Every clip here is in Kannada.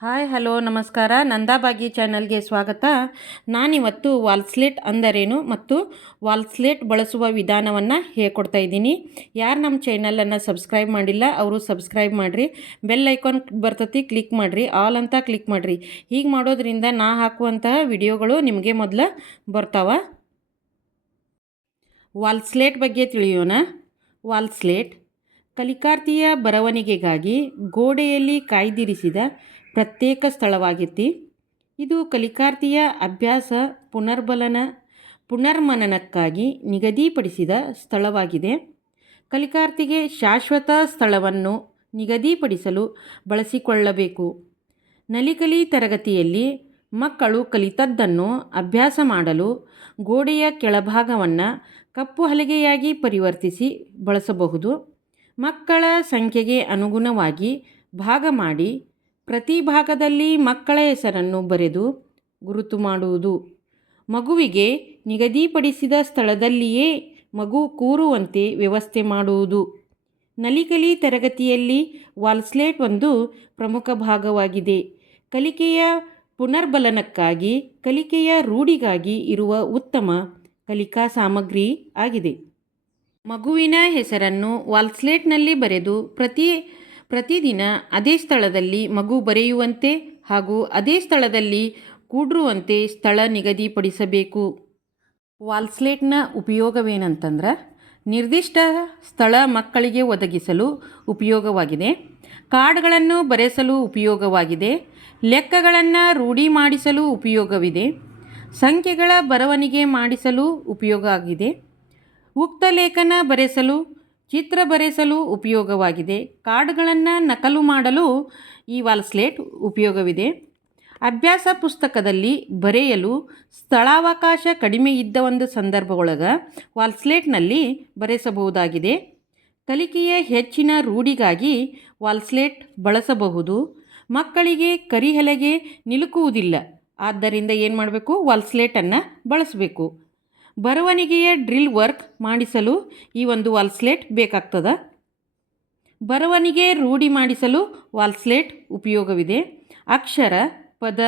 ಹಾಯ್, ಹಲೋ, ನಮಸ್ಕಾರ. ನಂದಾಭಾಗಿ ಚಾನಲ್ಗೆ ಸ್ವಾಗತ. ನಾನಿವತ್ತು ವಾಲ್ಸ್ಲೇಟ್ ಅಂದರೇನು ಮತ್ತು ವಾಲ್ಸ್ಲೇಟ್ ಬಳಸುವ ವಿಧಾನವನ್ನು ಹೇಳ್ಕೊಡ್ತಾ ಇದ್ದೀನಿ. ಯಾರು ನಮ್ಮ ಚಾನಲನ್ನು ಸಬ್ಸ್ಕ್ರೈಬ್ ಮಾಡಿಲ್ಲ, ಅವರು ಸಬ್ಸ್ಕ್ರೈಬ್ ಮಾಡಿರಿ. ಬೆಲ್ ಐಕಾನ್ ಬರ್ತತಿ ಕ್ಲಿಕ್ ಮಾಡಿರಿ. ಆಲ್ ಅಂತ ಕ್ಲಿಕ್ ಮಾಡಿರಿ. ಹೀಗೆ ಮಾಡೋದ್ರಿಂದ ನಾ ಹಾಕುವಂತಹ ವಿಡಿಯೋಗಳು ನಿಮಗೆ ಮೊದಲು ಬರ್ತಾವ. ವಾಲ್ಸ್ಲೇಟ್ ಬಗ್ಗೆ ತಿಳಿಯೋಣ. ವಾಲ್ಸ್ಲೇಟ್ ಕಲಿಕಾರ್ಥಿಯ ಬರವಣಿಗೆಗಾಗಿ ಗೋಡೆಯಲ್ಲಿ ಕಾಯ್ದಿರಿಸಿದ ಪ್ರತ್ಯೇಕ ಸ್ಥಳವಾಗೈತಿ ಇದು ಕಲಿಕಾರ್ಥಿಯ ಅಭ್ಯಾಸ ಪುನರ್ಬಲನ, ಪುನರ್ಮನನಕ್ಕಾಗಿ ನಿಗದಿಪಡಿಸಿದ ಸ್ಥಳವಾಗಿದೆ. ಕಲಿಕಾರ್ಥಿಗೆ ಶಾಶ್ವತ ಸ್ಥಳವನ್ನು ನಿಗದಿಪಡಿಸಲು ಬಳಸಿಕೊಳ್ಳಬೇಕು. ನಲಿಕಲಿ ತರಗತಿಯಲ್ಲಿ ಮಕ್ಕಳು ಕಲಿತದ್ದನ್ನು ಅಭ್ಯಾಸ ಮಾಡಲು ಗೋಡೆಯ ಕೆಳಭಾಗವನ್ನು ಕಪ್ಪು ಹಲಗೆಯಾಗಿ ಪರಿವರ್ತಿಸಿ ಬಳಸಬಹುದು. ಮಕ್ಕಳ ಸಂಖ್ಯೆಗೆ ಅನುಗುಣವಾಗಿ ಭಾಗ ಮಾಡಿ ಪ್ರತಿ ಭಾಗದಲ್ಲಿ ಮಕ್ಕಳ ಹೆಸರನ್ನು ಬರೆದು ಗುರುತು ಮಾಡುವುದು. ಮಗುವಿಗೆ ನಿಗದಿಪಡಿಸಿದ ಸ್ಥಳದಲ್ಲಿಯೇ ಮಗು ಕೂರುವಂತೆ ವ್ಯವಸ್ಥೆ ಮಾಡುವುದು. ನಲಿಕಲಿ ತರಗತಿಯಲ್ಲಿ ವಾಲ್ಸ್ಲೇಟ್ ಒಂದು ಪ್ರಮುಖ ಭಾಗವಾಗಿದೆ. ಕಲಿಕೆಯ ಪುನರ್ಬಲನಕ್ಕಾಗಿ, ಕಲಿಕೆಯ ರೂಢಿಗಾಗಿ ಇರುವ ಉತ್ತಮ ಕಲಿಕಾ ಸಾಮಗ್ರಿ ಆಗಿದೆ. ಮಗುವಿನ ಹೆಸರನ್ನು ವಾಲ್ಸ್ಲೇಟ್ನಲ್ಲಿ ಬರೆದು ಪ್ರತಿ ಪ್ರತಿದಿನ ಅದೇ ಸ್ಥಳದಲ್ಲಿ ಮಗು ಬರೆಯುವಂತೆ ಹಾಗೂ ಅದೇ ಸ್ಥಳದಲ್ಲಿ ಕೂಡಿರುವಂತೆ ಸ್ಥಳ ನಿಗದಿಪಡಿಸಬೇಕು. ವಾಲ್ಸ್ಲೇಟ್ನ ಉಪಯೋಗವೇನಂತಂದ್ರೆ ನಿರ್ದಿಷ್ಟ ಸ್ಥಳ ಮಕ್ಕಳಿಗೆ ಒದಗಿಸಲು ಉಪಯೋಗವಾಗಿದೆ. ಕಾರ್ಡ್ಗಳನ್ನು ಬರೆಸಲು ಉಪಯೋಗವಾಗಿದೆ. ಲೆಕ್ಕಗಳನ್ನು ರೂಢಿ ಮಾಡಿಸಲು ಉಪಯೋಗವಿದೆ. ಸಂಖ್ಯೆಗಳ ಬರವಣಿಗೆ ಮಾಡಿಸಲು ಉಪಯೋಗ ಆಗಿದೆ ಉಕ್ತ ಲೇಖನ ಬರೆಸಲು ಚಿತ್ರ ಬರೆಸಲು ಉಪಯೋಗವಾಗಿದೆ. ಕಾರ್ಡ್ಗಳನ್ನು ನಕಲು ಮಾಡಲು ಈ ವಾಲ್ ಸ್ಲೇಟ್ ಉಪಯೋಗವಿದೆ. ಅಭ್ಯಾಸ ಪುಸ್ತಕದಲ್ಲಿ ಬರೆಯಲು ಸ್ಥಳಾವಕಾಶ ಕಡಿಮೆ ಇದ್ದ ಒಂದು ಸಂದರ್ಭ ಒಳಗೆ ವಾಲ್ಸ್ಲೇಟ್ನಲ್ಲಿ ಬರೆಸಬಹುದಾಗಿದೆ. ಕಲಿಕೆಯ ಹೆಚ್ಚಿನ ರೂಢಿಗಾಗಿ ವಾಲ್ಸ್ಲೇಟ್ ಬಳಸಬಹುದು. ಮಕ್ಕಳಿಗೆ ಕರಿಹೆಲೆಗೆ ನಿಲುಕುವುದಿಲ್ಲ. ಆದ್ದರಿಂದ ಏನು ಮಾಡಬೇಕು? ವಾಲ್ ಸ್ಲೇಟನ್ನು ಬಳಸಬೇಕು. ಬರವಣಿಗೆಯ ಡ್ರಿಲ್ ವರ್ಕ್ ಮಾಡಿಸಲು ಈ ಒಂದು ವಾಲ್ಸ್ಲೇಟ್ ಬೇಕಾಗ್ತದೆ. ಬರವಣಿಗೆ ರೂಢಿ ಮಾಡಿಸಲು ವಾಲ್ಸ್ಲೇಟ್ ಉಪಯೋಗವಿದೆ. ಅಕ್ಷರ, ಪದ,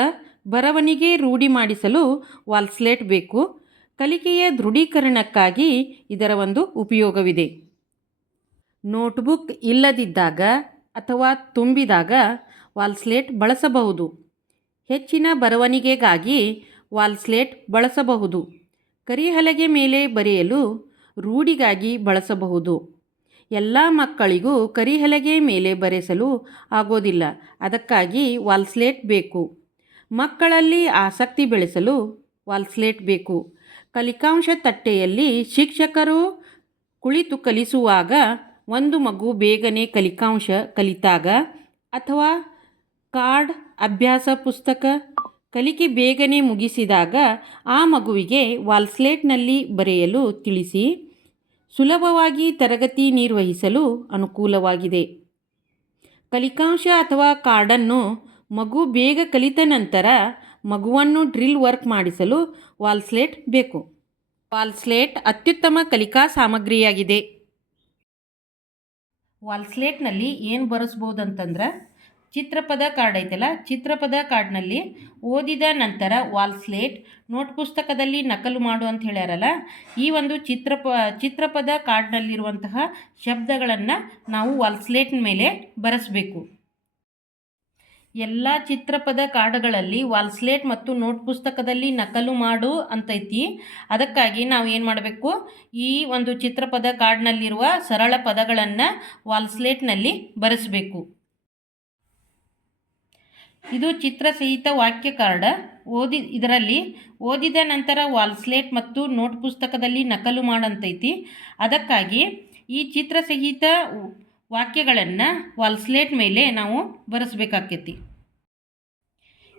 ಬರವಣಿಗೆ ರೂಢಿ ಮಾಡಿಸಲು ವಾಲ್ಸ್ಲೇಟ್ ಬೇಕು. ಕಲಿಕೆಯ ದೃಢೀಕರಣಕ್ಕಾಗಿ ಇದರ ಒಂದು ಉಪಯೋಗವಿದೆ. ನೋಟ್ಬುಕ್ ಇಲ್ಲದಿದ್ದಾಗ ಅಥವಾ ತುಂಬಿದಾಗ ವಾಲ್ಸ್ಲೇಟ್ ಬಳಸಬಹುದು. ಹೆಚ್ಚಿನ ಬರವಣಿಗೆಗಾಗಿ ವಾಲ್ಸ್ಲೇಟ್ ಬಳಸಬಹುದು. ಕರಿಹಲಗೆ ಮೇಲೆ ಬರೆಯಲು ರೂಢಿಗಾಗಿ ಬಳಸಬಹುದು. ಎಲ್ಲ ಮಕ್ಕಳಿಗೂ ಕರಿಹಲಗೆ ಮೇಲೆ ಬರೆಸಲು ಆಗೋದಿಲ್ಲ. ಅದಕ್ಕಾಗಿ ವಾಲ್ಸ್ಲೇಟ್ ಬೇಕು. ಮಕ್ಕಳಲ್ಲಿ ಆಸಕ್ತಿ ಬೆಳೆಸಲು ವಾಲ್ಸ್ಲೇಟ್ ಬೇಕು. ಕಲಿಕಾಂಶ ತಟ್ಟೆಯಲ್ಲಿ ಶಿಕ್ಷಕರು ಕುಳಿತು ಕಲಿಸುವಾಗ ಒಂದು ಮಗು ಬೇಗನೆ ಕಲಿಕಾಂಶ ಕಲಿತಾಗ ಅಥವಾ ಕಾರ್ಡ್ ಅಭ್ಯಾಸ ಪುಸ್ತಕ ಕಲಿಕೆ ಬೇಗನೆ ಮುಗಿಸಿದಾಗ ಆ ಮಗುವಿಗೆ ವಾಲ್ಸ್ಲೇಟ್ನಲ್ಲಿ ಬರೆಯಲು ತಿಳಿಸಿ, ಸುಲಭವಾಗಿ ತರಗತಿ ನಿರ್ವಹಿಸಲು ಅನುಕೂಲವಾಗಿದೆ. ಕಲಿಕಾಂಶ ಅಥವಾ ಕಾರ್ಡನ್ನು ಮಗು ಬೇಗ ಕಲಿತ ನಂತರ ಮಗುವನ್ನು ಡ್ರಿಲ್ ವರ್ಕ್ ಮಾಡಿಸಲು ವಾಲ್ಸ್ಲೇಟ್ ಬೇಕು. ವಾಲ್ಸ್ಲೇಟ್ ಅತ್ಯುತ್ತಮ ಕಲಿಕಾ ಸಾಮಗ್ರಿಯಾಗಿದೆ. ವಾಲ್ಸ್ಲೇಟ್ನಲ್ಲಿ ಏನು ಬರೆಸ್ಬೋದು ಅಂತಂದ್ರೆ ಚಿತ್ರಪದ ಕಾರ್ಡ್ ಐತಲ್ಲ, ಚಿತ್ರಪದ ಕಾರ್ಡ್ನಲ್ಲಿ ಓದಿದ ನಂತರ ವಾಲ್ ಸ್ಲೇಟ್ ನೋಟ್ ಪುಸ್ತಕದಲ್ಲಿ ನಕಲು ಮಾಡು ಅಂತ ಹೇಳ್ಯಾರಲ್ಲ, ಈ ಒಂದು ಚಿತ್ರಪ, ಚಿತ್ರಪದ ಕಾರ್ಡ್ನಲ್ಲಿರುವಂತಹ ಶಬ್ದಗಳನ್ನು ನಾವು ವಾಲ್ ಸ್ಲೇಟ್ ಮೇಲೆ ಬರೆಸಬೇಕು. ಎಲ್ಲ ಚಿತ್ರಪದ ಕಾರ್ಡ್ಗಳಲ್ಲಿ ವಾಲ್ಸ್ಲೇಟ್ ಮತ್ತು ನೋಟ್ ಪುಸ್ತಕದಲ್ಲಿ ನಕಲು ಮಾಡು ಅಂತೈತಿ. ಅದಕ್ಕಾಗಿ ನಾವು ಏನು ಮಾಡಬೇಕು, ಈ ಒಂದು ಚಿತ್ರಪದ ಕಾರ್ಡ್ನಲ್ಲಿರುವ ಸರಳ ಪದಗಳನ್ನು ವಾಲ್ ಸ್ಲೇಟ್ನಲ್ಲಿ ಬರೆಸಬೇಕು. ಇದು ಚಿತ್ರಸಹಿತ ವಾಕ್ಯ ಕಾರ್ಡ್. ಓದಿ, ಇದರಲ್ಲಿ ಓದಿದ ನಂತರ ವಾಲ್ಸ್ಲೇಟ್ ಮತ್ತು ನೋಟ್ ಪುಸ್ತಕದಲ್ಲಿ ನಕಲು ಮಾಡಂತೈತಿ. ಅದಕ್ಕಾಗಿ ಈ ಚಿತ್ರಸಹಿತ ವಾಕ್ಯಗಳನ್ನು ವಾಲ್ಸ್ಲೇಟ್ ಮೇಲೆ ನಾವು ಬರೆಸ್ಬೇಕಾಕೈತಿ.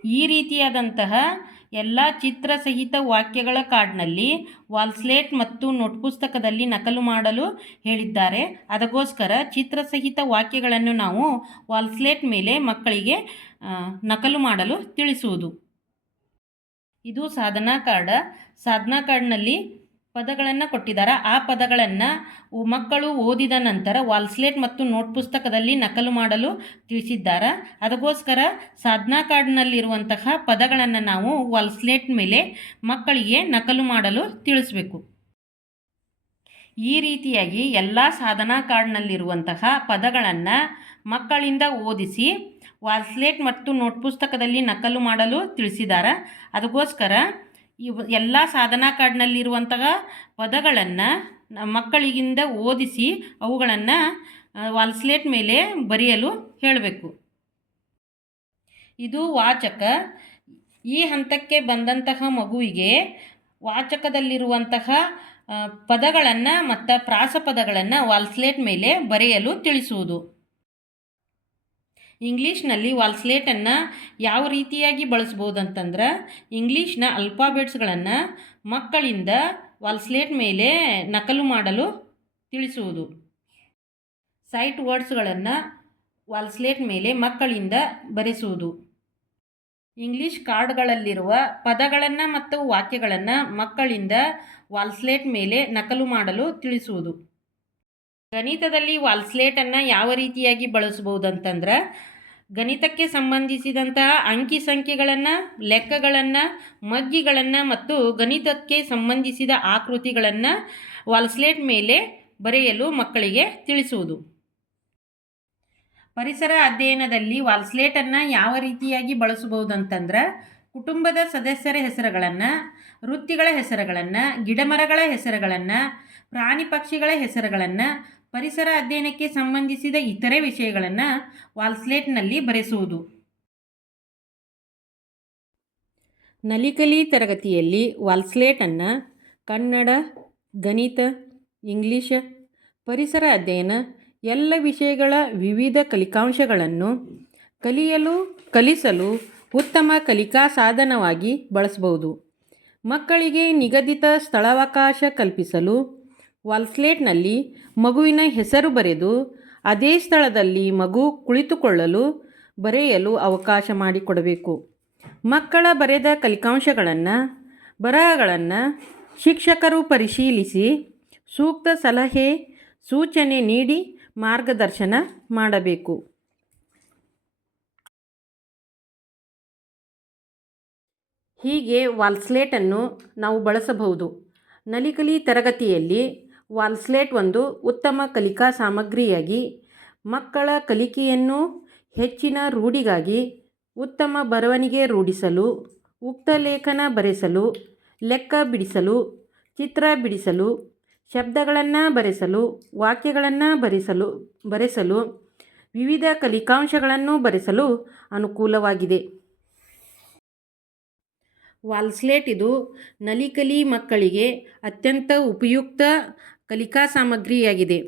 ಈ ರೀತಿಯಾದಂತಹ ಎಲ್ಲ ಚಿತ್ರಸಹಿತ ವಾಕ್ಯಗಳ ಕಾರ್ಡ್ನಲ್ಲಿ ವಾಲ್ಸ್ಲೇಟ್ ಮತ್ತು ನೋಟ್ ಪುಸ್ತಕದಲ್ಲಿ ನಕಲು ಮಾಡಲು ಹೇಳಿದ್ದಾರೆ. ಅದಕ್ಕೋಸ್ಕರ ಚಿತ್ರಸಹಿತ ವಾಕ್ಯಗಳನ್ನು ನಾವು ವಾಲ್ಸ್ಲೇಟ್ ಮೇಲೆ ಮಕ್ಕಳಿಗೆ ನಕಲು ಮಾಡಲು ತಿಳಿಸುವುದು. ಇದು ಸಾಧನಾ ಕಾರ್ಡ. ಸಾಧನಾ ಕಾರ್ಡ್ನಲ್ಲಿ ಪದಗಳನ್ನು ಕೊಟ್ಟಿದ್ದಾರೆ ಆ ಪದಗಳನ್ನು ಮಕ್ಕಳು ಓದಿದ ನಂತರ ವಾಲ್ಸ್ಲೇಟ್ ಮತ್ತು ನೋಟ್ ಪುಸ್ತಕದಲ್ಲಿ ನಕಲು ಮಾಡಲು ತಿಳಿಸಿದ್ದಾರೆ. ಅದಕ್ಕೋಸ್ಕರ ಸಾಧನಾ ಕಾರ್ಡ್ನಲ್ಲಿರುವಂತಹ ಪದಗಳನ್ನು ನಾವು ವಾಲ್ಸ್ಲೇಟ್ ಮೇಲೆ ಮಕ್ಕಳಿಗೆ ನಕಲು ಮಾಡಲು ತಿಳಿಸಬೇಕು. ಈ ರೀತಿಯಾಗಿ ಎಲ್ಲ ಸಾಧನಾ ಕಾರ್ಡ್ನಲ್ಲಿರುವಂತಹ ಪದಗಳನ್ನು ಮಕ್ಕಳಿಂದ ಓದಿಸಿ ವಾಲ್ಸ್ಲೇಟ್ ಮತ್ತು ನೋಟ್ ಪುಸ್ತಕದಲ್ಲಿ ನಕಲು ಮಾಡಲು ತಿಳಿಸಿದ್ದಾರೆ ಅದಕ್ಕೋಸ್ಕರ ಇವು ಎಲ್ಲ ಸಾಧನಾ ಕಾರ್ಡ್ನಲ್ಲಿರುವಂತಹ ಪದಗಳನ್ನು ಮಕ್ಕಳಿಗಿಂದ ಓದಿಸಿ ಅವುಗಳನ್ನು ವಾಲ್ಸ್ಲೇಟ್ ಮೇಲೆ ಬರೆಯಲು ಹೇಳಬೇಕು. ಇದು ವಾಚಕ. ಈ ಹಂತಕ್ಕೆ ಬಂದಂತಹ ಮಗುವಿಗೆ ವಾಚಕದಲ್ಲಿರುವಂತಹ ಪದಗಳನ್ನು ಮತ್ತು ಪ್ರಾಸಪದಗಳನ್ನು ವಾಲ್ಸ್ಲೇಟ್ ಮೇಲೆ ಬರೆಯಲು ತಿಳಿಸುವುದು. ಇಂಗ್ಲೀಷ್ನಲ್ಲಿ ವಾಲ್ಸ್ಲೇಟನ್ನು ಯಾವ ರೀತಿಯಾಗಿ ಬಳಸ್ಬೋದು ಅಂತಂದ್ರೆ ಇಂಗ್ಲೀಷ್ನ ಅಲ್ಫಾಬೆಟ್ಸ್ಗಳನ್ನು ಮಕ್ಕಳಿಂದ ವಾಲ್ಸ್ಲೇಟ್ ಮೇಲೆ ನಕಲು ಮಾಡಲು ತಿಳಿಸುವುದು. ಸೈಟ್ ವರ್ಡ್ಸ್ಗಳನ್ನು ವಾಲ್ಸ್ಲೇಟ್ ಮೇಲೆ ಮಕ್ಕಳಿಂದ ಬರೆಸುವುದು. ಇಂಗ್ಲೀಷ್ ಕಾರ್ಡ್ಗಳಲ್ಲಿರುವ ಪದಗಳನ್ನು ಮತ್ತು ವಾಕ್ಯಗಳನ್ನು ಮಕ್ಕಳಿಂದ ವಾಲ್ಸ್ಲೇಟ್ ಮೇಲೆ ನಕಲು ಮಾಡಲು ತಿಳಿಸುವುದು. ಗಣಿತದಲ್ಲಿ ವಾಲ್ಸ್ಲೇಟನ್ನು ಯಾವ ರೀತಿಯಾಗಿ ಬಳಸ್ಬೋದು ಅಂತಂದ್ರೆ ಗಣಿತಕ್ಕೆ ಸಂಬಂಧಿಸಿದಂತಹ ಅಂಕಿ ಸಂಖ್ಯೆಗಳನ್ನು, ಲೆಕ್ಕಗಳನ್ನು, ಮಗ್ಗಿಗಳನ್ನು ಮತ್ತು ಗಣಿತಕ್ಕೆ ಸಂಬಂಧಿಸಿದ ಆಕೃತಿಗಳನ್ನು ವಾಲ್ಸ್ಲೇಟ್ ಮೇಲೆ ಬರೆಯಲು ಮಕ್ಕಳಿಗೆ ತಿಳಿಸುವುದು. ಪರಿಸರ ಅಧ್ಯಯನದಲ್ಲಿ ವಾಲ್ಸ್ಲೇಟನ್ನು ಯಾವ ರೀತಿಯಾಗಿ ಬಳಸಬಹುದು ಅಂತಂದ್ರೆ ಕುಟುಂಬದ ಸದಸ್ಯರ ಹೆಸರುಗಳನ್ನು, ವೃತ್ತಿಗಳ ಹೆಸರುಗಳನ್ನು, ಗಿಡಮರಗಳ ಹೆಸರುಗಳನ್ನು, ಪ್ರಾಣಿ ಪಕ್ಷಿಗಳ ಹೆಸರುಗಳನ್ನು ಪರಿಸರ ಅಧ್ಯಯನಕ್ಕೆ ಸಂಬಂಧಿಸಿದ ಇತರೆ ವಿಷಯಗಳನ್ನು ವಾಲ್ಸ್ಲೇಟ್ನಲ್ಲಿ ಬರೆಸುವುದು. ನಲಿಕಲಿ ತರಗತಿಯಲ್ಲಿ ವಾಲ್ಸ್ಲೇಟನ್ನು ಕನ್ನಡ, ಗಣಿತ ಇಂಗ್ಲಿಷ್ ಪರಿಸರ ಅಧ್ಯಯನ ಎಲ್ಲ ವಿಷಯಗಳ ವಿವಿಧ ಕಲಿಕಾಂಶಗಳನ್ನು ಕಲಿಯಲು, ಕಲಿಸಲು ಉತ್ತಮ ಕಲಿಕಾ ಸಾಧನವಾಗಿ ಬಳಸಬಹುದು ಮಕ್ಕಳಿಗೆ ನಿಗದಿತ ಸ್ಥಳಾವಕಾಶ ಕಲ್ಪಿಸಲು ವಾಲ್ಸ್ಲೇಟ್ನಲ್ಲಿ ಮಗುವಿನ ಹೆಸರು ಬರೆದು ಅದೇ ಸ್ಥಳದಲ್ಲಿ ಮಗು ಕುಳಿತುಕೊಳ್ಳಲು ಬರೆಯಲು ಅವಕಾಶ ಮಾಡಿಕೊಡಬೇಕು. ಮಕ್ಕಳ ಬರೆದ ಕಲಿಕಾಂಶಗಳನ್ನು, ಬರಹಗಳನ್ನು ಶಿಕ್ಷಕರು ಪರಿಶೀಲಿಸಿ ಸೂಕ್ತ ಸಲಹೆ, ಸೂಚನೆ ನೀಡಿ ಮಾರ್ಗದರ್ಶನ ಮಾಡಬೇಕು. ಹೀಗೆ ವಾಲ್ಸ್ಲೇಟನ್ನು ನಾವು ಬಳಸಬಹುದು. ನಲಿಕಲಿ ತರಗತಿಯಲ್ಲಿ ವಾಲ್ಸ್ಲೇಟ್ ಒಂದು ಉತ್ತಮ ಕಲಿಕಾ ಸಾಮಗ್ರಿಯಾಗಿ, ಮಕ್ಕಳ ಕಲಿಕೆಯನ್ನು ಹೆಚ್ಚಿನ ರೂಢಿಗಾಗಿ ಉತ್ತಮ ಬರವಣಿಗೆ ರೂಢಿಸಲು, ಉಕ್ತ ಲೇಖನ ಬರೆಸಲು, ಲೆಕ್ಕ ಬಿಡಿಸಲು, ಚಿತ್ರ ಬಿಡಿಸಲು, ಶಬ್ದಗಳನ್ನು ಬರೆಸಲು, ವಾಕ್ಯಗಳನ್ನು ಬರೆಸಲು ಬರೆಸಲು, ವಿವಿಧ ಕಲಿಕಾಂಶಗಳನ್ನು ಬರೆಸಲು ಅನುಕೂಲವಾಗಿದೆ. ವಾಲ್ಸ್ಲೇಟ್ ಇದು ನಲಿಕಲಿ ಮಕ್ಕಳಿಗೆ ಅತ್ಯಂತ ಉಪಯುಕ್ತ ಕಲಿಕಾ ಸಾಮಗ್ರಿಯಾಗಿದೆ.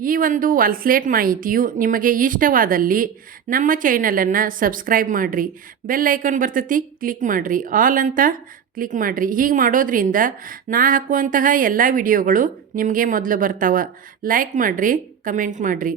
ಈ ಒಂದು ವಾಲ್ಸ್ಲೇಟ್ ಮಾಹಿತಿಯು ನಿಮಗೆ ಇಷ್ಟವಾದಲ್ಲಿ ನಮ್ಮ ಚಾನಲನ್ನು ಸಬ್ಸ್ಕ್ರೈಬ್ ಮಾಡಿರಿ. ಬೆಲ್ ಐಕಾನ್ ಬರ್ತತಿ, ಕ್ಲಿಕ್ ಮಾಡಿರಿ. ಆಲ್ ಅಂತ ಕ್ಲಿಕ್ ಮಾಡಿರಿ. ಹೀಗೆ ಮಾಡೋದ್ರಿಂದ ನಾ ಹಾಕುವಂತಹ ಎಲ್ಲ ವಿಡಿಯೋಗಳು ನಿಮಗೆ ಮೊದಲು ಬರ್ತಾವ. ಲೈಕ್ ಮಾಡಿರಿ, ಕಮೆಂಟ್ ಮಾಡಿರಿ.